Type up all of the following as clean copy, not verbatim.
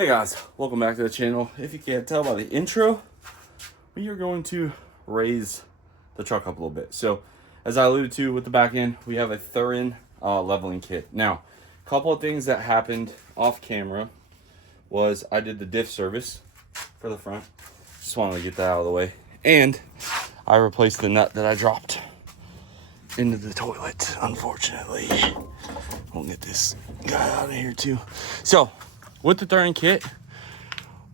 Hey guys, welcome back to the channel. If you can't tell by the intro, we are going to raise the truck up a little bit. So as I alluded to with the back end, we have a Thuren leveling kit. Now, a couple of things that happened off camera was I did the diff service for the front. Just wanted to get that out of the way. And I replaced the nut that I dropped into the toilet, unfortunately. We'll get this guy out of here too. So with the Thuren kit,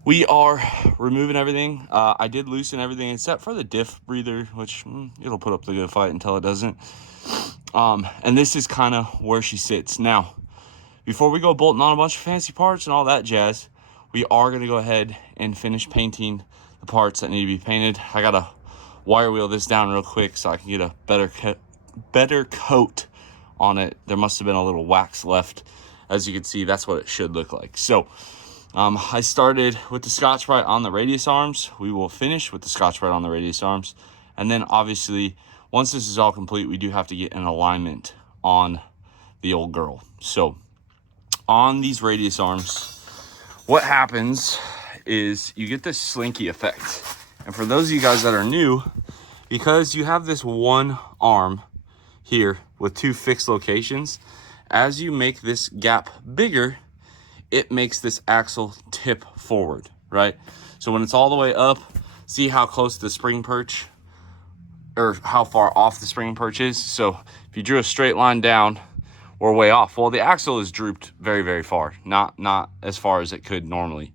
we are removing everything. I did loosen everything except for the diff breather, which it'll put up the good fight until it doesn't. And this is kind of where she sits. Now, before we go bolting on a bunch of fancy parts and all that jazz, we are going to go ahead and finish painting the parts that need to be painted. I got to wire wheel this down real quick so I can get a better coat on it. There must have been a little wax left. As you can see, that's what it should look like. So I started with the Scotch-Brite on the radius arms. We will finish with the Scotch-Brite on the radius arms. And then obviously, once this is all complete, we do have to get an alignment on the old girl. So on these radius arms, what happens is you get this slinky effect. And for those of you guys that are new, because you have this one arm here with two fixed locations, as you make this gap bigger, it makes this axle tip forward, right? So when it's all the way up, see how close the spring perch, or how far off the spring perch is? So if you drew a straight line down, we're way off. Well, the axle is drooped very, very far, not as far as it could normally,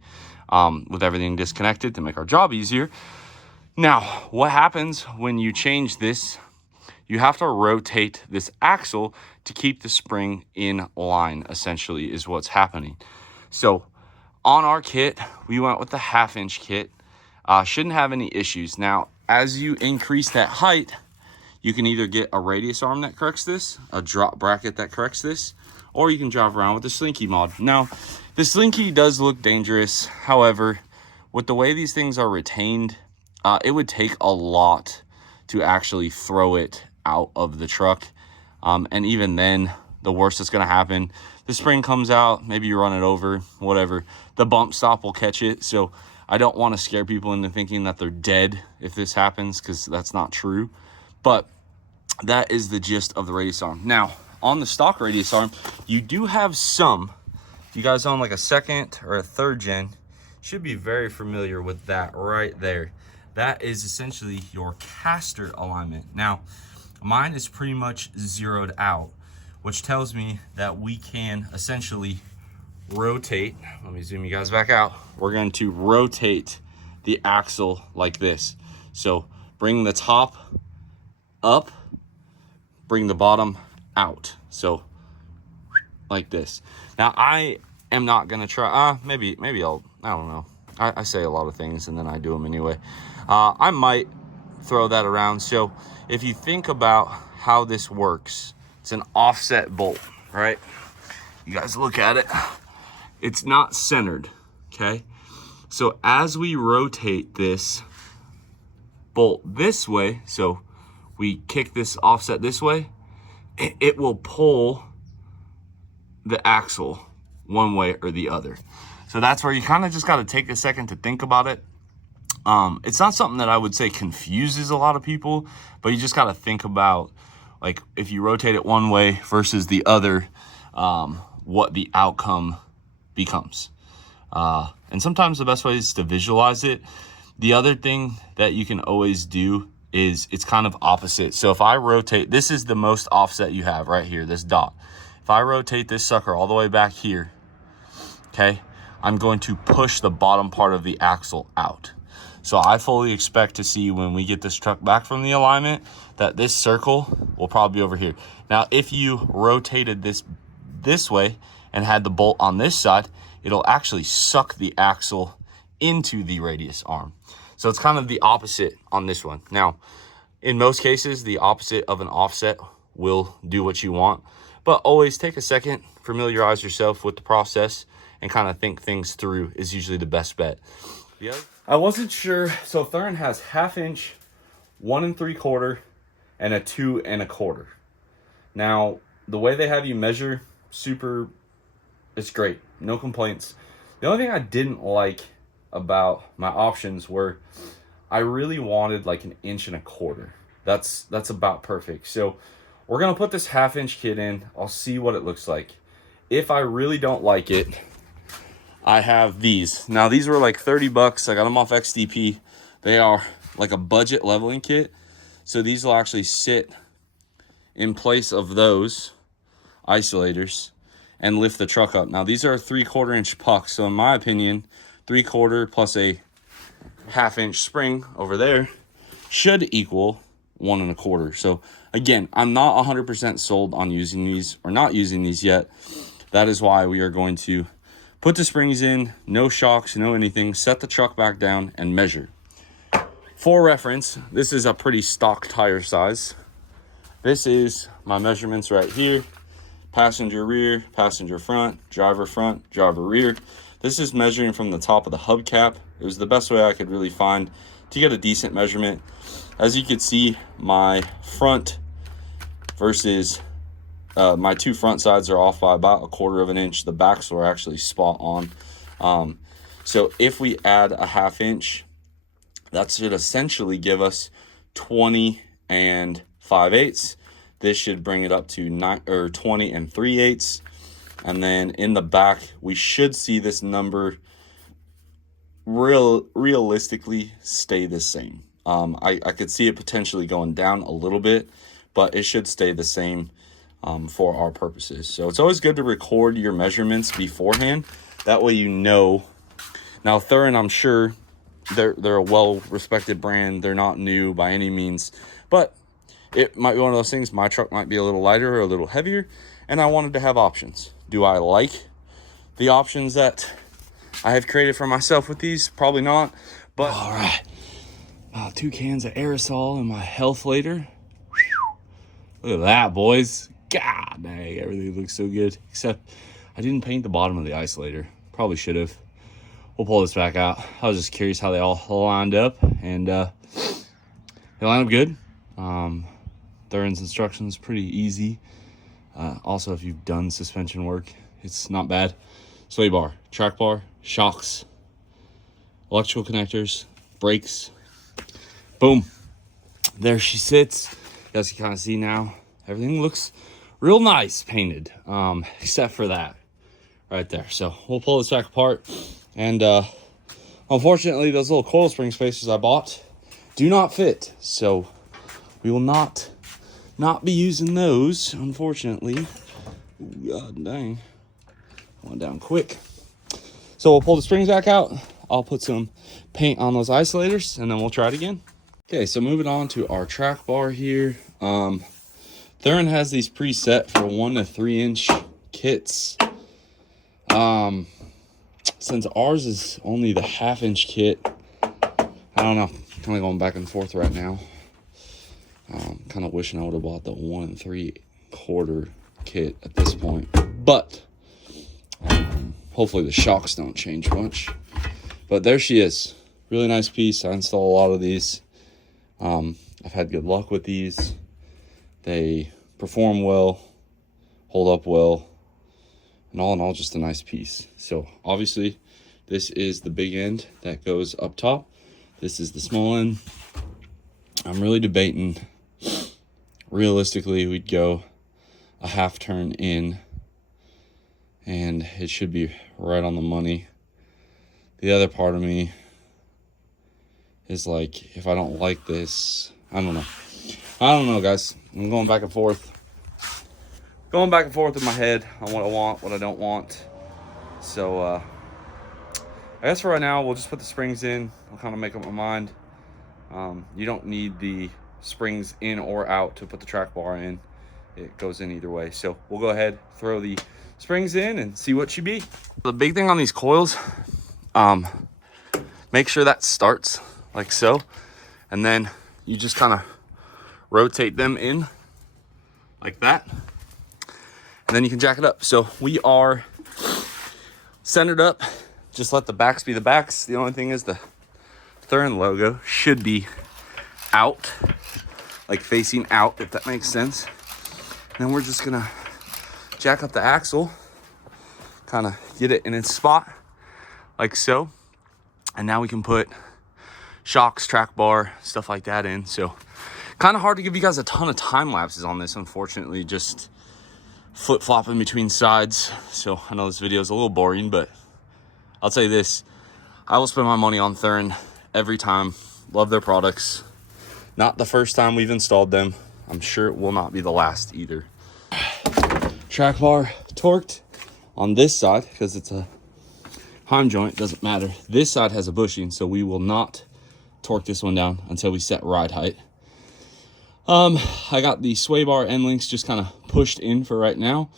with everything disconnected to make our job easier. Now, what happens when you change this? You have to rotate this axle to keep the spring in line, essentially, is what's happening. So on our kit, we went with the 1/2-inch kit. Shouldn't have any issues. Now, as you increase that height, you can either get a radius arm that corrects this, a drop bracket that corrects this, or you can drive around with the Slinky mod. Now, the Slinky does look dangerous. However, with the way these things are retained, it would take a lot to actually throw it out of the truck. And even then, the worst that's going to happen, the spring comes out, maybe you run it over, whatever. The bump stop will catch it. So I don't want to scare people into thinking that they're dead if this happens, because that's not true. But that is the gist of the radius arm. Now, on the stock radius arm, you do have some. If you guys own like a 2nd or a 3rd gen, should be very familiar with that right there. That is essentially your caster alignment. Now, mine is pretty much zeroed out, which tells me that we can essentially rotate. Let me zoom you guys back out. We're going to rotate the axle like this. So bring the top up, bring the bottom out. So like this. Now I am not going to try, maybe I'll, I don't know. I say a lot of things and then I do them anyway. I might throw that around. So if you think about how this works, it's an offset bolt, right? You guys look at it. It's not centered, okay? So as we rotate this bolt this way, so we kick this offset this way, it will pull the axle one way or the other. So that's where you kind of just got to take a second to think about it. It's not something that I would say confuses a lot of people, but you just got to think about, like, if you rotate it one way versus the other, what the outcome becomes. And sometimes the best way is to visualize it. The other thing that you can always do is it's kind of opposite. So if I rotate, this is the most offset you have right here, this dot. If I rotate this sucker all the way back here, okay, I'm going to push the bottom part of the axle out. So I fully expect to see when we get this truck back from the alignment that this circle will probably be over here. Now, if you rotated this way and had the bolt on this side, it'll actually suck the axle into the radius arm. So it's kind of the opposite on this one. Now, in most cases, the opposite of an offset will do what you want, but always take a second, familiarize yourself with the process, and kind of think things through is usually the best bet. I wasn't sure. So Thuren has 1/2-inch, 1 3/4, and a 2 1/4. Now, the way they have you measure, it's great. No complaints. The only thing I didn't like about my options were I really wanted like 1.25 inches. That's about perfect. So we're gonna put this 1/2 inch kit in. I'll see what it looks like. If I really don't like it, I have these. Now these were like 30 bucks. I got them off XDP. They are like a budget leveling kit. So these will actually sit in place of those isolators and lift the truck up. Now these are 3/4 inch pucks. So in my opinion, 3/4 plus a 1/2 inch spring over there should equal 1.25. So again, I'm not 100% sold on using these or not using these yet. That is why we are going to put the springs in, no shocks, no anything, set the truck back down and measure. For reference, this is a pretty stock tire size. This is my measurements right here. Passenger rear, passenger front, driver rear. This is measuring from the top of the hubcap. It was the best way I could really find to get a decent measurement. As you can see, my front versus my two front sides are off by about 1/4 inch. The backs were actually spot on. So if we add a 1/2 inch, that should essentially give us 20 5/8. This should bring it up to 20 3/8. And then in the back, we should see this number realistically stay the same. I could see it potentially going down a little bit, but it should stay the same for our purposes. So it's always good to record your measurements beforehand. That way you know. Now Thuren, I'm sure they're a well-respected brand. They're not new by any means, but it might be one of those things. My truck might be a little lighter or a little heavier, and I wanted to have options. Do I like the options that I have created for myself with these? Probably not, but all right. 2 cans of aerosol in my health later. Look at that, boys. God dang, everything looks so good. Except I didn't paint the bottom of the isolator. Probably should have. We'll pull this back out. I was just curious how they all lined up, and they line up good. Thuren's instructions pretty easy. Also, if you've done suspension work, it's not bad. Sway bar, track bar, shocks, electrical connectors, brakes. Boom. There she sits. You guys can kind of see now. Everything looks real nice painted, except for that right there. So we'll pull this back apart. And unfortunately, those little coil spring spacers I bought do not fit. So we will not be using those, unfortunately. Ooh, God dang. Went down quick. So we'll pull the springs back out. I'll put some paint on those isolators, and then we'll try it again. Okay, so moving on to our track bar here. Thuren has these preset for 1 to 3 inch kits. Since ours is only the 1/2 inch kit, I don't know, kind of going back and forth right now. Kind of wishing I would have bought the 1 3/4 kit at this point, but hopefully the shocks don't change much. But there she is, really nice piece. I install a lot of these. I've had good luck with these. They perform well, hold up well, and all in all, just a nice piece. So obviously this is the big end that goes up top. This is the small end. I'm really debating. Realistically, we'd go a 1/2 turn in, and it should be right on the money. The other part of me is like, if I don't like this, I don't know, guys. I'm going back and forth in my head on what I want, what I don't want. So I guess for right now, we'll just put the springs in. I'll kind of make up my mind. You don't need the springs in or out to put the track bar in. It goes in either way. So we'll go ahead, throw the springs in and see what she be. The big thing on these coils, make sure that starts like so, and then you just kind of rotate them in like that, and then you can jack it up. So we are centered up. Just let the backs be the backs. The only thing is the Thuren logo should be out, like facing out, if that makes sense. And then we're just gonna jack up the axle, kind of get it in its spot, like so. And now we can put shocks, track bar, stuff like that in. So kind of hard to give you guys a ton of time lapses on this, unfortunately, just flip-flopping between sides. So I know this video is a little boring, but I'll tell you this, I will spend my money on Thuren every time. Love their products. Not the first time we've installed them. I'm sure it will not be the last either. Track bar torqued on this side because it's a heim joint, doesn't matter. This side has a bushing, so we will not torque this one down until we set ride height. I got the sway bar end links just kind of pushed in for right now,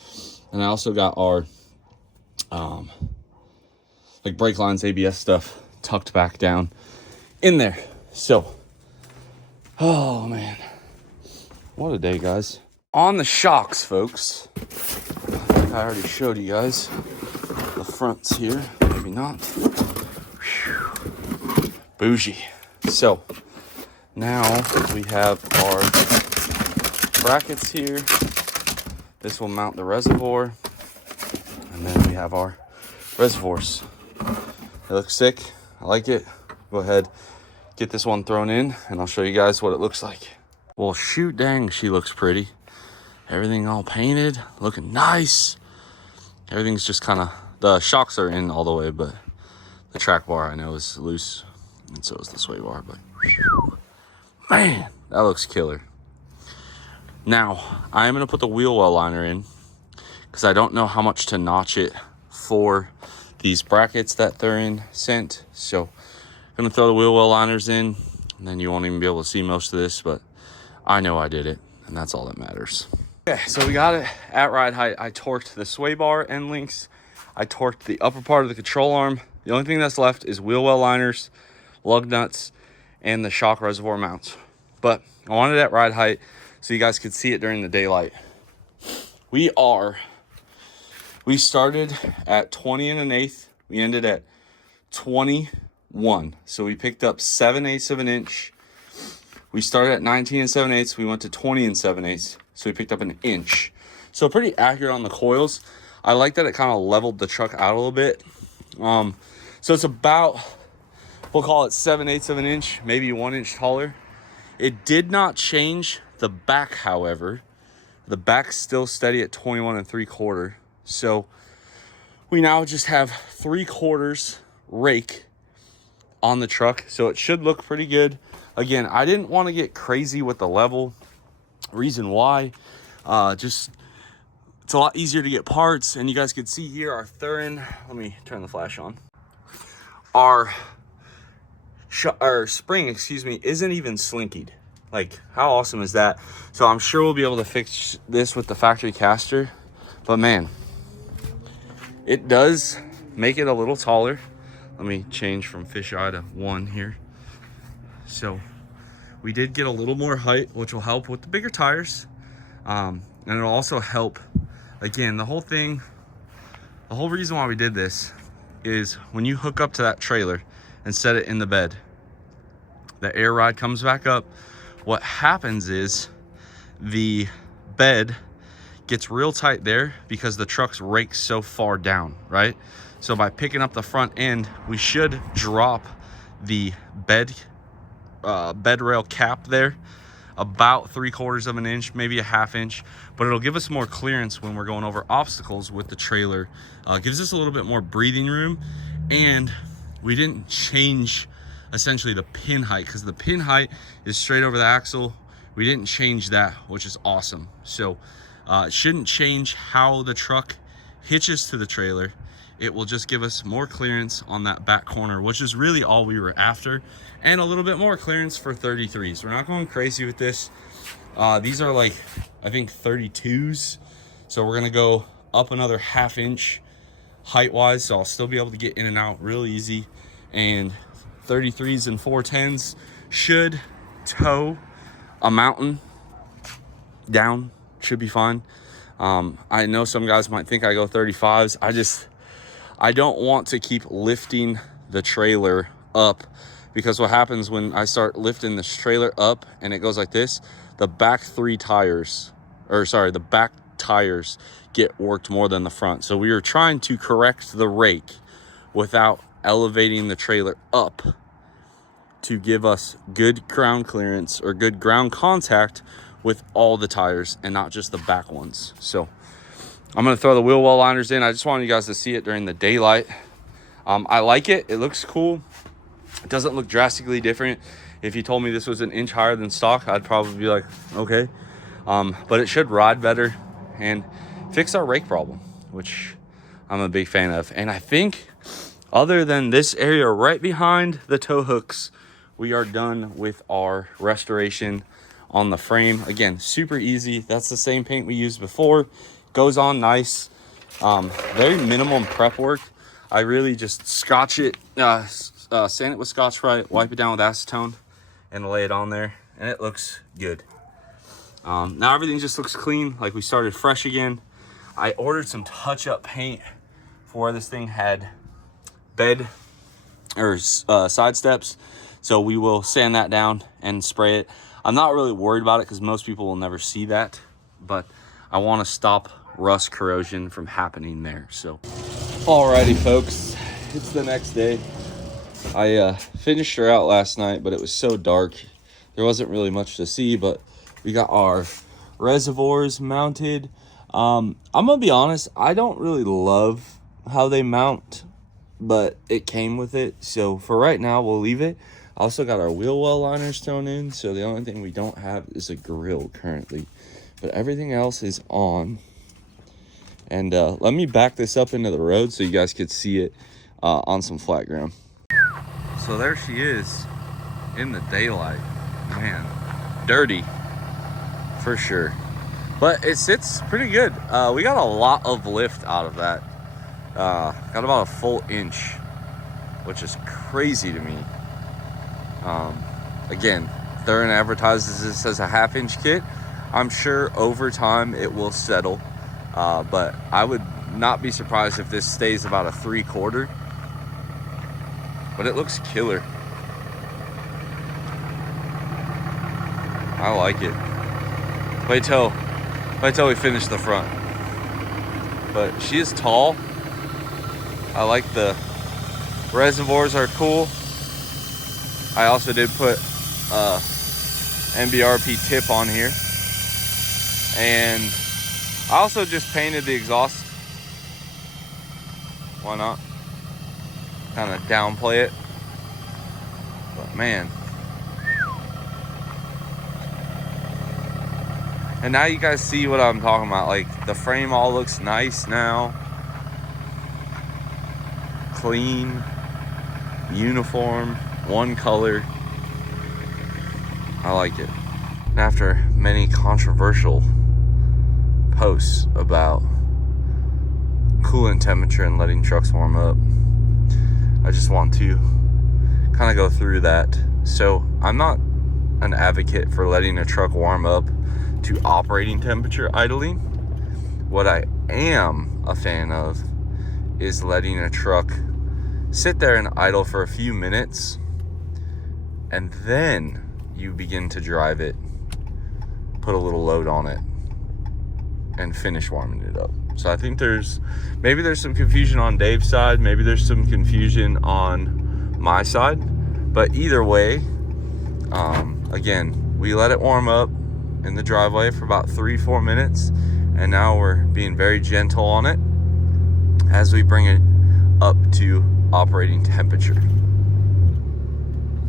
and I also got our like brake lines, ABS stuff tucked back down in there. So, oh man, what a day, guys. On the shocks, folks, I think I already showed you guys the fronts here, maybe not. Whew. Bougie. So now we have our brackets here. This will mount the reservoir, and then we have our reservoirs. It looks sick. I like it. Go ahead, get this one thrown in, and I'll show you guys what it looks like. Well, shoot dang, she looks pretty. Everything all painted, looking nice. Everything's just kind of, the shocks are in all the way, but the track bar I know is loose, and so is the sway bar, but whew, man, that looks killer. Now, I am going to put the wheel well liner in because I don't know how much to notch it for these brackets that Thuren sent. So I'm going to throw the wheel well liners in, and then you won't even be able to see most of this, but I know I did it, and that's all that matters. Okay, so we got it at ride height. I torqued the sway bar end links. I torqued the upper part of the control arm. The only thing that's left is wheel well liners, lug nuts, and the shock reservoir mounts. But I wanted it at ride height so you guys could see it during the daylight. We started at 20 1/8. We ended at 21. So we picked up 7/8 of an inch. We started at 19 7/8. We went to 20 7/8. So we picked up an inch. So pretty accurate on the coils. I like that it kind of leveled the truck out a little bit. So it's about, we'll call it 7/8 of an inch, maybe 1 inch taller. It did not change the back, however. The back's still steady at 21 3/4. So we now just have 3/4 rake on the truck. So it should look pretty good. Again, I didn't want to get crazy with the level. Reason why, just it's a lot easier to get parts, and you guys can see here our Thuren. Let me turn the flash on. Our spring, excuse me, isn't even slinkied. Like, how awesome is that? So I'm sure we'll be able to fix this with the factory caster, but man, it does make it a little taller. Let me change from fisheye to 1 here. So we did get a little more height, which will help with the bigger tires. And it'll also help, again, the whole reason why we did this is when you hook up to that trailer and set it in the bed, the air ride comes back up. What happens is the bed gets real tight there because the truck's raked so far down, right? So by picking up the front end, we should drop the bed rail cap there about 3/4 of an inch, maybe a 1/2 inch, but it'll give us more clearance when we're going over obstacles with the trailer. Gives us a little bit more breathing room, and we didn't change essentially the pin height because the pin height is straight over the axle. We didn't change that, which is awesome. So it shouldn't change how the truck hitches to the trailer. It will just give us more clearance on that back corner, which is really all we were after, and a little bit more clearance for 33s. We're not going crazy with this. These are like, I think 32s. So we're gonna go up another 1/2 inch height-wise, so I'll still be able to get in and out real easy. And 33s and 410s should tow a mountain down, should be fine. I know some guys might think I go 35s. I don't want to keep lifting the trailer up, because what happens when I start lifting this trailer up and it goes like this, the back tires get worked more than the front. So we were trying to correct the rake without elevating the trailer up to give us good ground clearance or good ground contact with all the tires and not just the back ones. So I'm going to throw the wheel well liners in. I just wanted you guys to see it during the daylight. I like it. It looks cool. It doesn't look drastically different. If you told me this was an inch higher than stock, I'd probably be like, okay. But it should ride better and fix our rake problem, which I'm a big fan of. And I think other than this area right behind the tow hooks, we are done with our restoration on the frame. Again, super easy. That's the same paint we used before. Goes on nice. Very minimum prep work. I really just scotch it, sand it with Scotch-Brite, wipe it down with acetone, and lay it on there, and it looks good. Now everything just looks clean, like we started fresh again. I ordered some touch-up paint for where this thing had bed or side steps, so we will sand that down and spray it. I'm not really worried about it because most people will never see that, but I want to stop rust corrosion from happening there. So alrighty folks, it's the next day. I finished her out last night, but it was so dark there wasn't really much to see. But we got our reservoirs mounted. I'm gonna be honest, I don't really love how they mount, but it came with it, so for right now we'll leave it. Also got our wheel well liners thrown in, so the only thing we don't have is a grill currently, but everything else is on. And let me back this up into the road so you guys could see it on some flat ground. So there she is in the daylight. Man, dirty for sure, but it sits pretty good. We got a lot of lift out of that. Got about a full inch, which is crazy to me. Again, Thuren advertises this as a half-inch kit. I'm sure over time it will settle, but I would not be surprised if this stays about a 3/4. But it looks killer. I like it. Wait till we finish the front. But she is tall. I like the reservoirs are cool. I also did put MBRP tip on here, and I also just painted the exhaust. Why not? Kind of downplay it. But man, and now you guys see what I'm talking about. Like, the frame all looks nice now, clean, uniform, one color. I like it. And after many controversial posts about coolant temperature and letting trucks warm up, I just want to kind of go through that. So I'm not an advocate for letting a truck warm up to operating temperature idling. What I am a fan of is letting a truck sit there and idle for a few minutes, and then you begin to drive it, put a little load on it, and finish warming it up. So I think maybe there's some confusion on Dave's side, maybe there's some confusion on my side, but either way, again, we let it warm up in the driveway for about 3-4 minutes, and now we're being very gentle on it as we bring it up to operating temperature.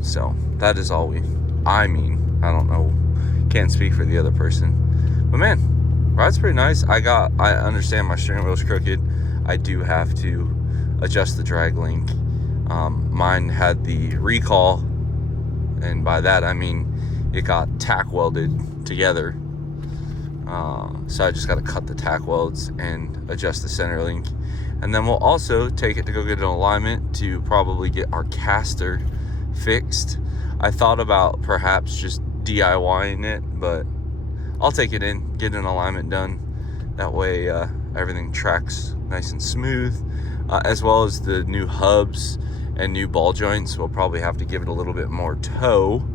So that is all I don't know, can't speak for the other person, but man, ride's pretty nice. I understand my steering wheel's crooked. I do have to adjust the drag link. Mine had the recall, and by that I mean it got tack welded together. So I just got to cut the tack welds and adjust the center link. And then we'll also take it to go get an alignment to probably get our caster fixed. I thought about perhaps just DIYing it, but I'll take it in, get an alignment done. That way everything tracks nice and smooth, as well as the new hubs and new ball joints. We'll probably have to give it a little bit more toe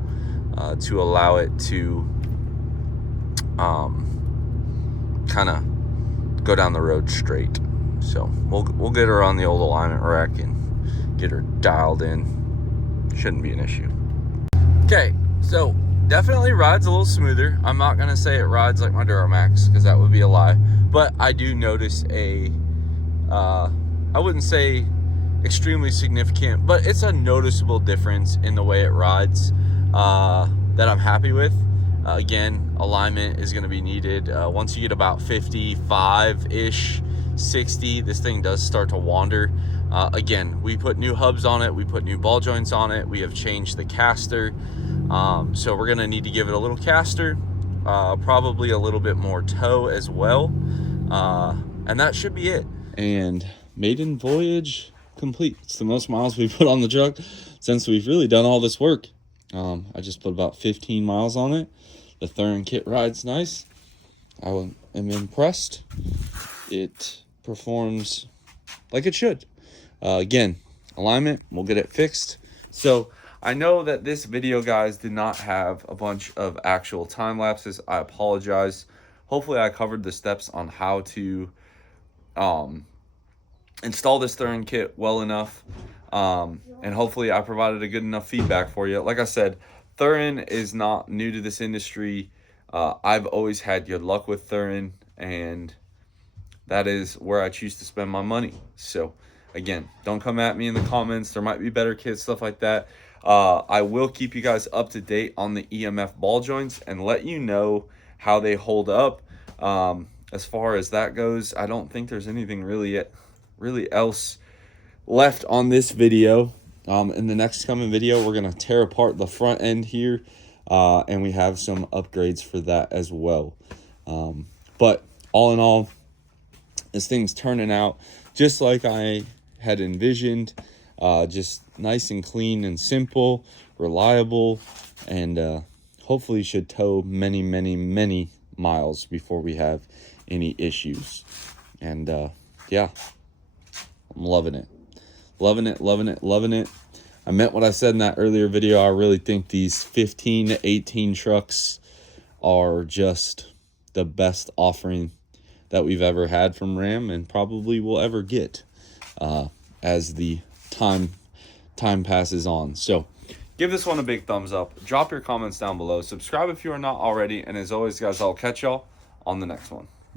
to allow it to kind of go down the road straight. So we'll get her on the old alignment rack and get her dialed in. Shouldn't be an issue. Okay, so definitely rides a little smoother. I'm not gonna say it rides like my DURAMAX because that would be a lie, but I do notice a I wouldn't say extremely significant, but it's a noticeable difference in the way it rides that I'm happy with. Again, alignment is going to be needed. Once you get about 55-ish, 60, this thing does start to wander. Again, we put new hubs on it. We put new ball joints on it. We have changed the caster. So we're going to need to give it a little caster, probably a little bit more toe as well. And that should be it. And maiden voyage complete. It's the most miles we've put on the truck since we've really done all this work. I just put about 15 miles on it. The Thuren kit rides nice. I am impressed. It performs like it should. Again, alignment, we'll get it fixed. So I know that this video, guys, did not have a bunch of actual time lapses. I apologize. Hopefully I covered the steps on how to install this Thuren kit well enough, and hopefully I provided a good enough feedback for you. Like I said, Thuren is not new to this industry. I've always had good luck with Thuren, and that is where I choose to spend my money. So again, don't come at me in the comments. There might be better kits, stuff like that. I will keep you guys up to date on the EMF ball joints and let you know how they hold up. As far as that goes, I don't think there's anything really else left on this video. In the next coming video, we're going to tear apart the front end here, and we have some upgrades for that as well. But all in all, this thing's turning out just like I had envisioned. Just nice and clean and simple, reliable, and hopefully should tow many, many, many miles before we have any issues. And yeah, I'm loving it. Loving it, loving it, loving it. I meant what I said in that earlier video. I really think these 15 to 18 trucks are just the best offering that we've ever had from Ram, and probably will ever get as the time passes on. So give this one a big thumbs up. Drop your comments down below. Subscribe if you are not already. And as always, guys, I'll catch y'all on the next one.